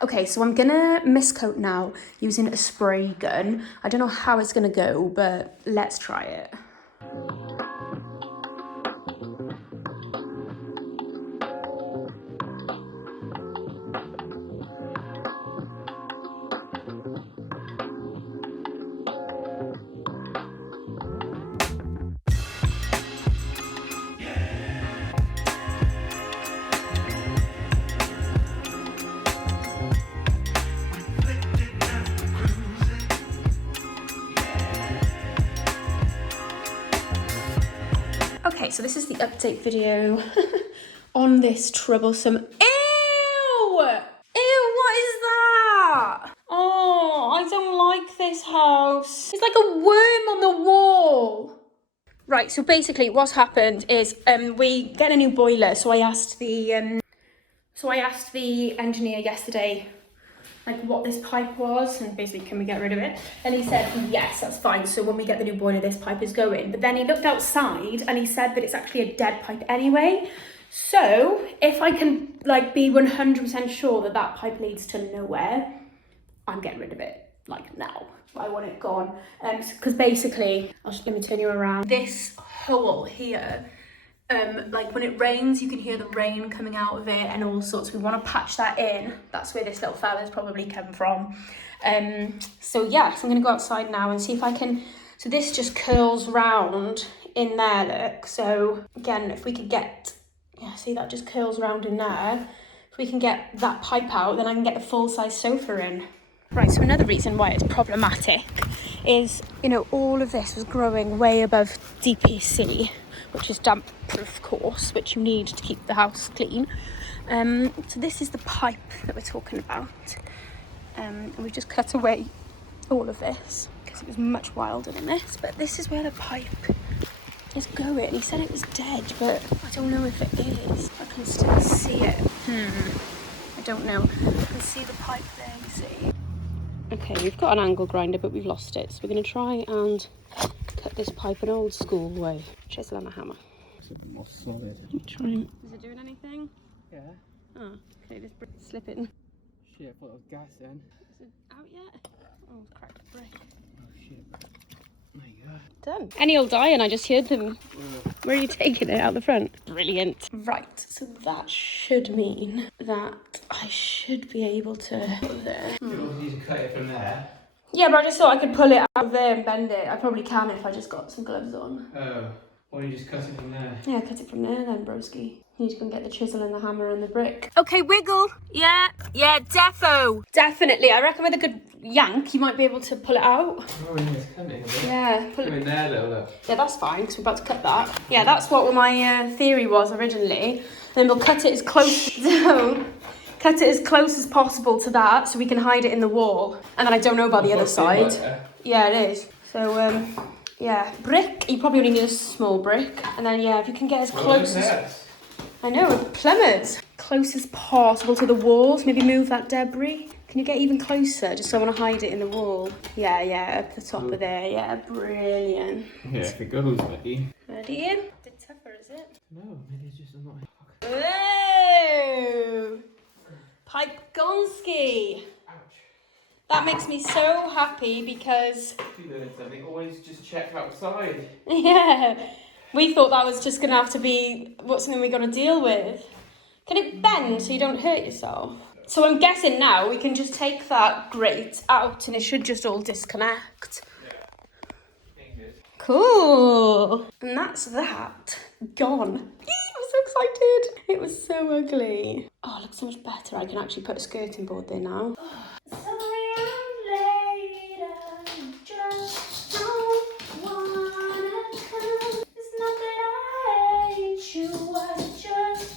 Okay, so I'm gonna miscoat now using a spray gun. I don't know how it's gonna go, but let's try it. Okay, so this is the update video on this troublesome... Ew! Ew, what is that? Oh, I don't like this house. It's like a worm on the wall. Right, so basically what's happened is we get a new boiler, so I asked the engineer yesterday like what this pipe was and basically can we get rid of it, and he said yes, that's fine, so when we get the new boiler this pipe is going. But then he looked outside and he said that it's actually a dead pipe anyway, so if I can like be 100% sure that that pipe leads to nowhere, I'm getting rid of it like now. I want it gone, because basically let me turn you around. This hole here, like when it rains you can hear the rain coming out of it and all sorts. We want to patch that in. That's where this little fella's probably come from. So yeah, so I'm gonna go outside now and see if I can. So this just curls round in there, look. So again, if we could get, yeah, see that just curls round in there. If we can get that pipe out, then I can get the full-size sofa in. Right, so another reason why it's problematic is, you know, all of this was growing way above DPC, which is damp proof course, which you need to keep the house clean. So this is the pipe that we're talking about. And we just cut away all of this because it was much wilder than this, but this is where the pipe is going. He said it was dead, but I don't know if it is. I can still see it. I don't know. I can see the pipe there, you see. Okay, we've got an angle grinder, but we've lost it. So we're going to try and cut this pipe an old school way. Chisel and a hammer. It's a bit more solid. I'm trying. Is it doing anything? Yeah. Oh, okay, just slip it in. Shit, I thought it was gas then. Is it out yet? Oh, it's cracked the brick. Oh shit. There you go. Done. Any old iron, I just heard them. Where are you taking it? Out the front? Brilliant. Right, so that should mean that I should be able to put there. You need to cut it from there. Yeah, but I just thought I could pull it out of there and bend it. I probably can if I just got some gloves on. Oh, why don't you just cut it from there? Yeah, cut it from there then, broski. You need to go and get the chisel and the hammer and the brick. Okay, wiggle. Yeah, defo. Definitely. I reckon with a good yank, you might be able to pull it out. Oh, yeah, it's coming a bit. Yeah, pull Come it in there, little look. Yeah, that's fine, because we're about to cut that. Yeah, that's what my theory was originally. Then we'll cut it as close cut it as close as possible to that, so we can hide it in the wall. And then I don't know about the other side. Yeah, it is. So, yeah, brick. You probably only need a small brick. And then, yeah, if you can get as close as... I know, with plumbers. Close as possible to the walls. Maybe move that debris. Can you get even closer? Just so I want to hide it in the wall. Yeah, up the top of there. Yeah, brilliant. Yeah, if it goes, buddy. Ready? A bit tougher, is it? No, maybe it's just a not. Whoa! Pipe Gonski. Ouch. That makes me so happy because... If you learn something, always just check outside. Yeah. We thought that was just going to have to be something we got to deal with. Can it bend so you don't hurt yourself? So I'm guessing now we can just take that grate out and it should just all disconnect. Yeah. Fingers. Cool. And that's that. Gone. I'm so excited. It was so ugly. Oh, it looks so much better. I can actually put a skirting board there now. Sorry I'm late. I just don't wanna come. It's not that I hate you. I just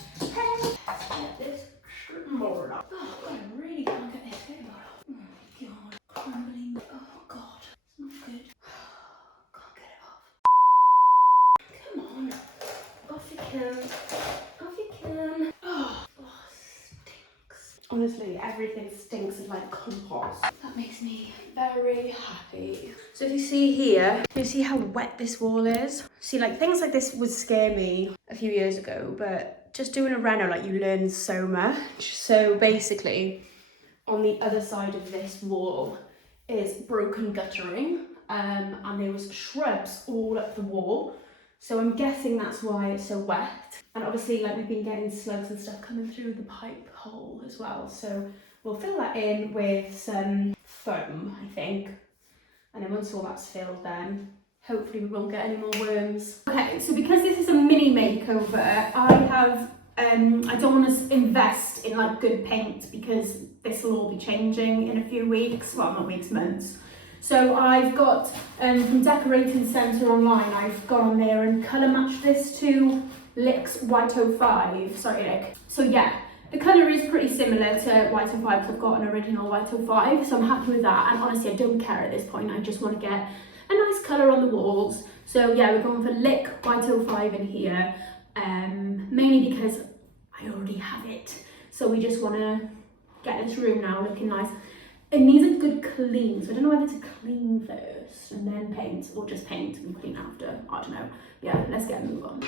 hate this board up. Oh, God, I really can't get this skirting board off. Oh, my God. Crumbling. Oh, God. It's not good. Can't get it off. Come on. Off you can. Off you can. Oh, stinks. Honestly, everything stinks of like compost. That makes me very happy. So if you see here, you see how wet this wall is? See, like things like this would scare me a few years ago, but just doing a reno, like you learn so much. So basically, on the other side of this wall is broken guttering, and there was shrubs all up the wall. So I'm guessing that's why it's so wet. And obviously, like, we've been getting slugs and stuff coming through the pipe hole as well. So we'll fill that in with some foam, I think. And then once all that's filled, then hopefully we won't get any more worms. Okay, so because this is a mini makeover, I have, I don't want to invest in like good paint because this will all be changing in a few weeks. Well, not weeks, months. So I've got, from Decorating Centre online, I've gone on there and colour matched this to Lick's White 05. Sorry, Lick. So yeah, the colour is pretty similar to White 05 because I've got an original White 05, so I'm happy with that. And honestly, I don't care at this point. I just want to get a nice colour on the walls. So yeah, we're going for Lick White 05 in here, mainly because I already have it. So we just want to get this room now looking nice. It needs a good clean, so I don't know whether to clean first and then paint, or just paint and clean after. I don't know. Yeah, let's get a move on.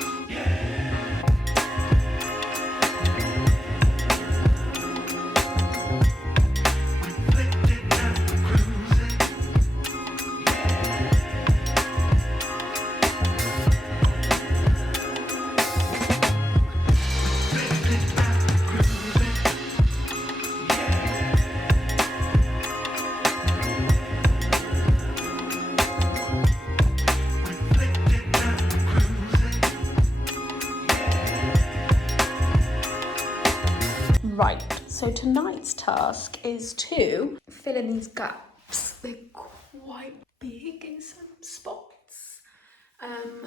Right, so tonight's task is to fill in these gaps. They're quite big in some spots.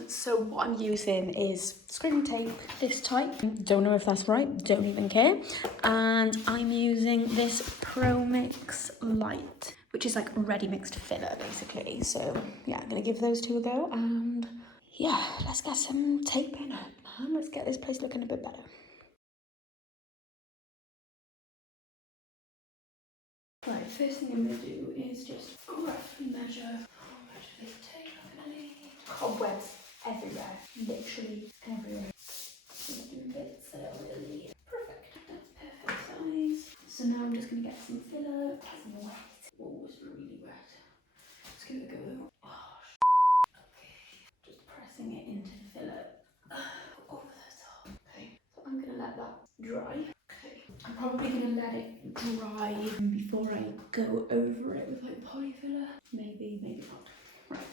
So what I'm using is screen tape, this type. Don't know if that's right, don't even care. And I'm using this Pro Mix Light, which is like ready mixed filler basically. So yeah, I'm gonna give those two a go, and yeah, let's get some tape in it, man. Let's get this place looking a bit better. Right, first thing I'm going to do is just roughly measure how much of this tape I'm going to need. Cobwebs everywhere, literally everywhere. I'm going to do bits that I really need. Perfect, that's perfect size. So now I'm just going to get some filler. It's wet. Oh, it's really wet. Let's give it a go. Oh, okay. Just pressing it into the filler. Over the top. Okay, so I'm going to let that dry. I'm probably going to let it dry before I go over it with like poly filler. Maybe, maybe not. Right,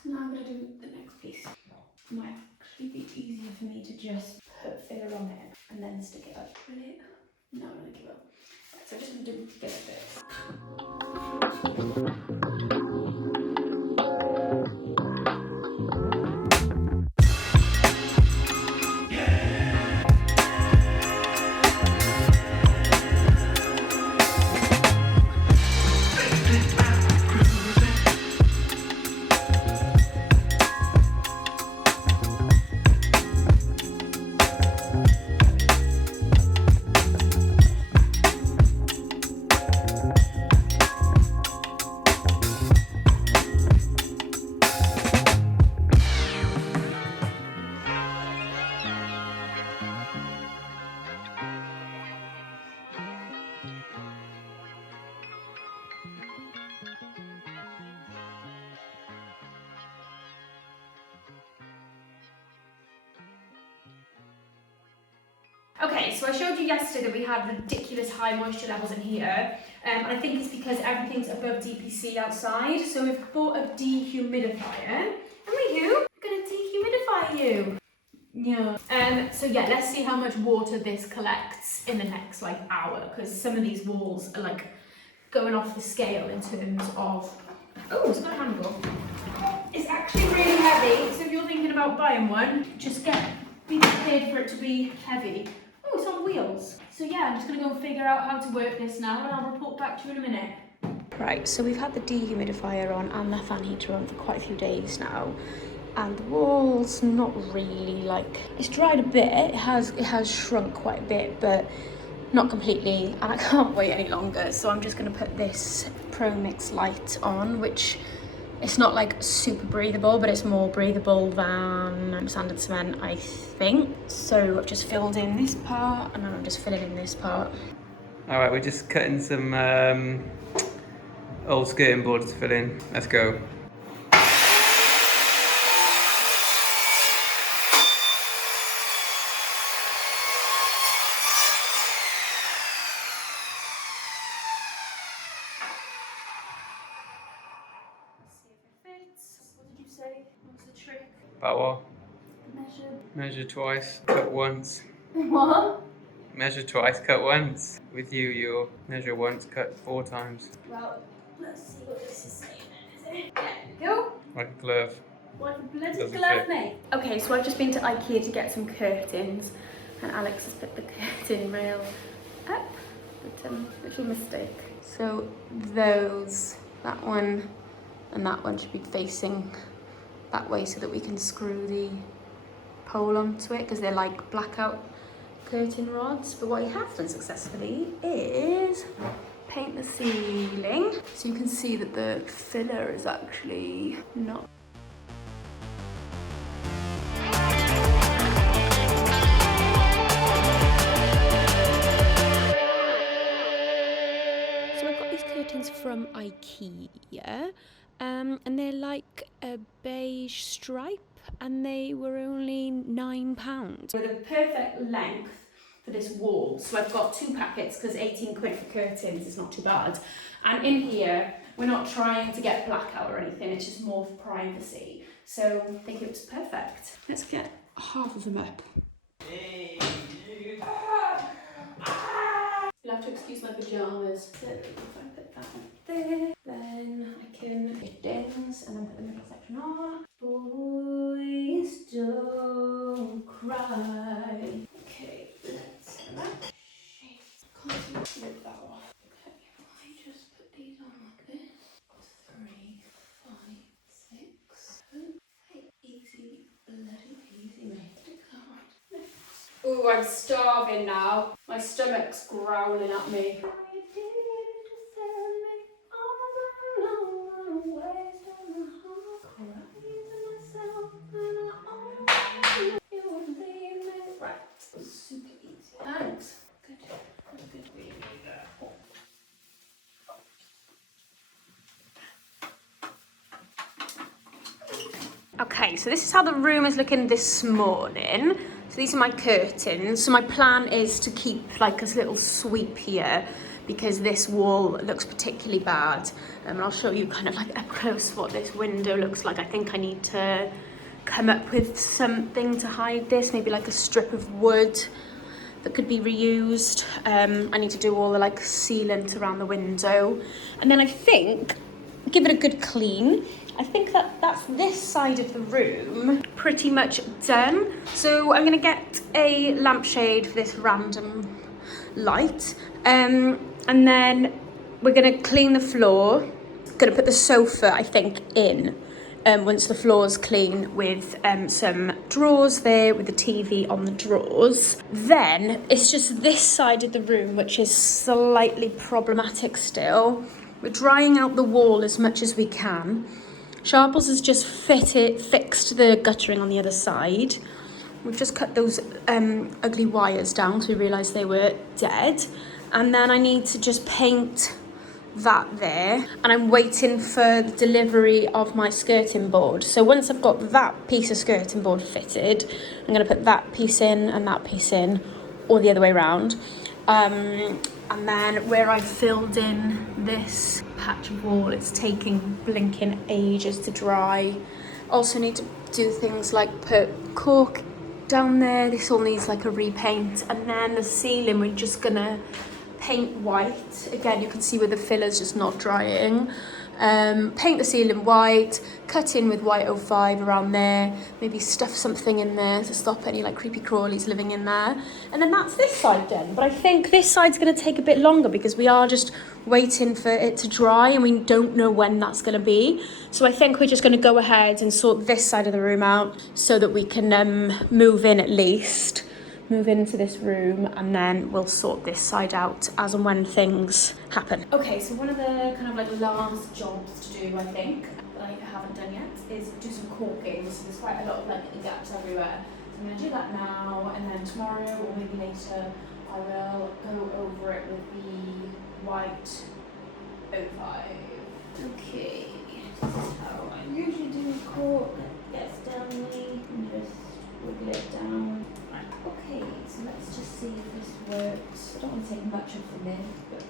so now I'm going to do the next piece. It might actually be easier for me to just put filler on it and then stick it up. Really? No, I'm going to give up. Right, so I'm just going to do the other bit. Okay, so I showed you yesterday that we had ridiculous high moisture levels in here, and I think it's because everything's above DPC outside. So we've bought a dehumidifier, and we do. We're gonna dehumidify you. Yeah. So yeah, let's see how much water this collects in the next like hour, because some of these walls are like going off the scale in terms of. Oh, it's got a handle. It's actually really heavy, so if you're thinking about buying one, just be prepared for it to be heavy. Oh, it's on wheels. So yeah, I'm just gonna go and figure out how to work this now, and I'll report back to you in a minute. Right, so we've had the dehumidifier on and the fan heater on for quite a few days now, and the wall's not really like, it's dried a bit, it has shrunk quite a bit, but not completely, and I can't wait any longer, so I'm just gonna put this Pro Mix Light on, which it's not like super breathable, but it's more breathable than sand and cement, I think. So I've just filled in this part, and then I'm just filling in this part. All right, we're just cutting some old skirting boards to fill in. Let's go. See if it fits. What did you say? What's the trick? About what? Measure. Measure twice, cut once. What? Measure twice, cut once. With you, you'll measure once, cut 4 times. Well, let's see what this is saying then, is it? There we go. Like a glove. What a bloody Doesn't glove, fit. mate. Okay, so I've just been to IKEA to get some curtains, and Alex has put the curtain rail up, but little mistake. So those, that one and that one should be facing that way so that we can screw the pole onto it, because they're like blackout curtain rods. But what he has done successfully is paint the ceiling, so you can see that the filler is actually not. So I got these curtains from IKEA, and they're like a beige stripe, and they were only £9. With a perfect length for this wall. So I've got 2 packets, because 18 quid for curtains is not too bad. And in here, we're not trying to get blackout or anything, it's just more for privacy. So I think it was perfect. Let's get half of them up. You'll have to excuse my pyjamas. So if I put that up there, then I can get dings and then put the middle section on. Boys don't cry. Okay, let's do that. Can't rip that off. Okay, I just put these on like this. 3, 5, 6, 7, 8. Easy, bloody easy, mate. Stick that on. Oh, I'm starving now. My stomach's growling at me. Right, super easy. Thanks. Good. That's good. We need that. Okay, so this is how the room is looking this morning. So these are my curtains. So my plan is to keep like a little sweep here, because this wall looks particularly bad. And I'll show you kind of like up close what this window looks like. I think I need to come up with something to hide this, maybe like a strip of wood that could be reused. I need to do all the like sealant around the window. And then I think, give it a good clean. I think that's this side of the room pretty much done. So I'm gonna get a lampshade for this random light. And then we're gonna clean the floor. Gonna put the sofa, I think, in once the floor's clean, with some drawers there with the TV on the drawers. Then it's just this side of the room which is slightly problematic still. We're drying out the wall as much as we can. Sharples has just fixed the guttering on the other side. We've just cut those ugly wires down because we realised they were dead. And then I need to just paint that there. And I'm waiting for the delivery of my skirting board. So once I've got that piece of skirting board fitted, I'm going to put that piece in and that piece in, or the other way around. And then where I filled in this patch of wall, it's taking blinking ages to dry. Also need to do things like put caulk down there. This all needs like a repaint. And then the ceiling, we're just gonna paint white. Again, you can see where the filler's just not drying. Paint the ceiling white, cut in with white 05 around there, maybe stuff something in there to stop any like creepy crawlies living in there. And then that's this side done. But I think this side's gonna take a bit longer because we are just waiting for it to dry and we don't know when that's gonna be. So I think we're just gonna go ahead and sort this side of the room out so that we can move in at least. Move into this room and then we'll sort this side out as and when things happen. Okay, so one of the kind of like last jobs to do, I think, that I haven't done yet, is do some caulking. So there's quite a lot of like gaps everywhere. So I'm gonna do that now, and then tomorrow or maybe later I will go over it with the white 05. Okay, this is how I usually do a cork. It gets downly and just wiggle it down. Right. Okay, so let's just see if this works. I don't want to take much of the lid, but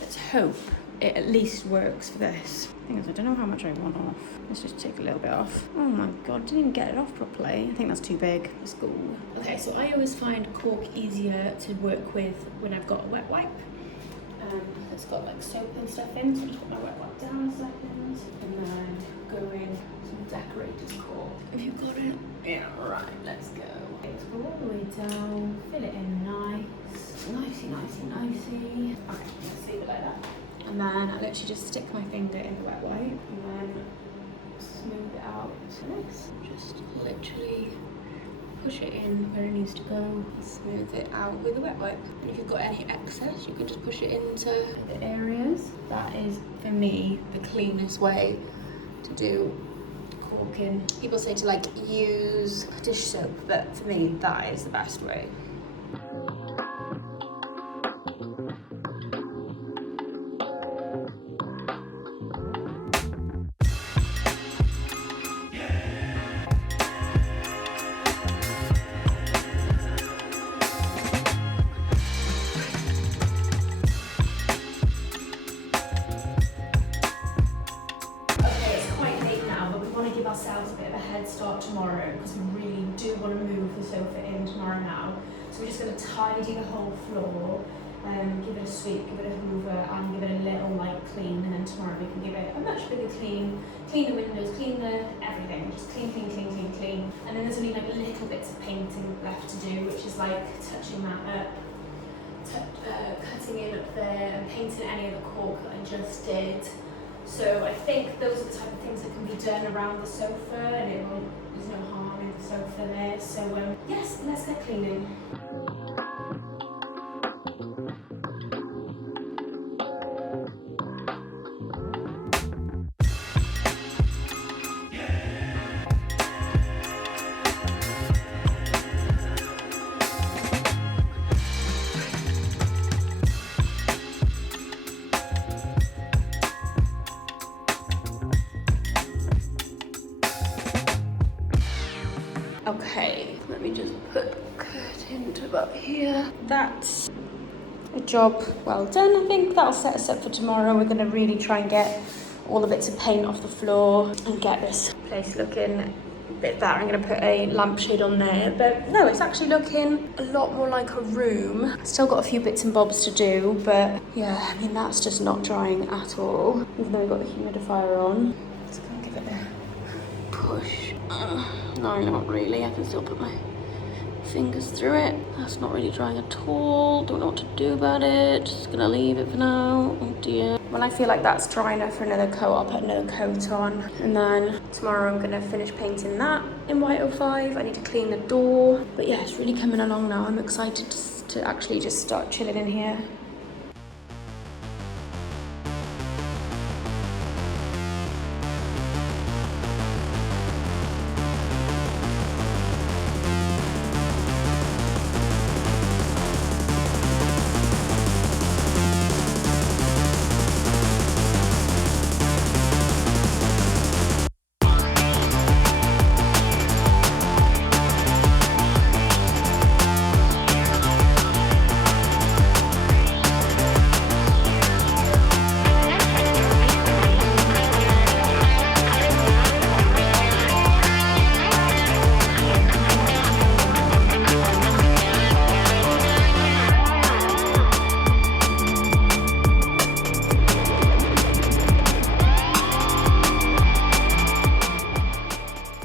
let's hope it at least works for this. Thing is, I don't know how much I want off. Let's just take a little bit off. Oh my god, didn't even get it off properly. I think that's too big. Let's go. Okay, so I always find cork easier to work with when I've got a wet wipe. It's got like soap and stuff in, so I'll just put my wet wipe down a second and then go in some decorator's cork. Have you got it? Yeah, right, let's go. Let's go all the way down, fill it in nice. Nicey. Okay, let's leave it like that. And then I literally just stick my finger in the wet wipe and then smooth it out like this. Just literally push it in where it needs to go, smooth it out with a wet wipe. And if you've got any excess, you can just push it into the areas. That is, for me, the cleanest way to do caulking. People say to like use dish soap, but for me, that is the best way. Ourselves a bit of a head start tomorrow because we really do want to move the sofa in tomorrow now. So we're just going to tidy the whole floor, give it a sweep, give it a hoover and give it a little light clean, and then tomorrow we can give it a much bigger clean the windows, clean the everything, just clean. And then there's only like little bits of painting left to do, which is like touching that up, cutting in up there and painting any of the cork that I just did. So I think those are the type of things that can be done around the sofa, and there's no harm in the sofa there. So yes, let's get cleaning. Okay, let me just put curtain to about here. That's a job well done. I think that'll set us up for tomorrow. We're going to really try and get all the bits of paint off the floor and get this place looking a bit better. I'm going to put a lampshade on there, but no, it's actually looking a lot more like a room. Still got a few bits and bobs to do, but yeah, I mean, that's just not drying at all, even though we've got the humidifier on. Just going to give it a push. No, not really. I can still put my fingers through it. That's not really drying at all. Don't know what to do about it. Just gonna leave it for now. Oh dear. When I feel like that's dry enough for another coat, I'll put another coat on. And then tomorrow I'm gonna finish painting that in white 05. I need to clean the door. But yeah, it's really coming along now. I'm excited to actually just start chilling in here.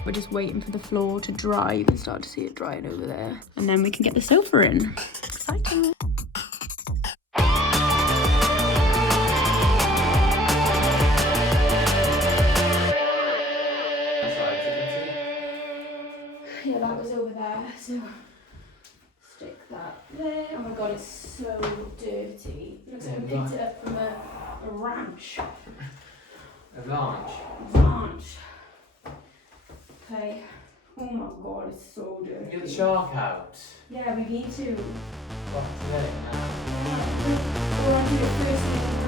We're just waiting for the floor to dry. You can start to see it drying over there. And then we can get the sofa in. Exciting. Yeah, that was over there. So stick that there. Oh my god, it's so dirty. It looks like we picked it up from a ranch. A ranch? Ranch. Okay, Oh my god, it's so dirty. Get the shark out. Yeah, we need to. What today? We'll do it first thing in the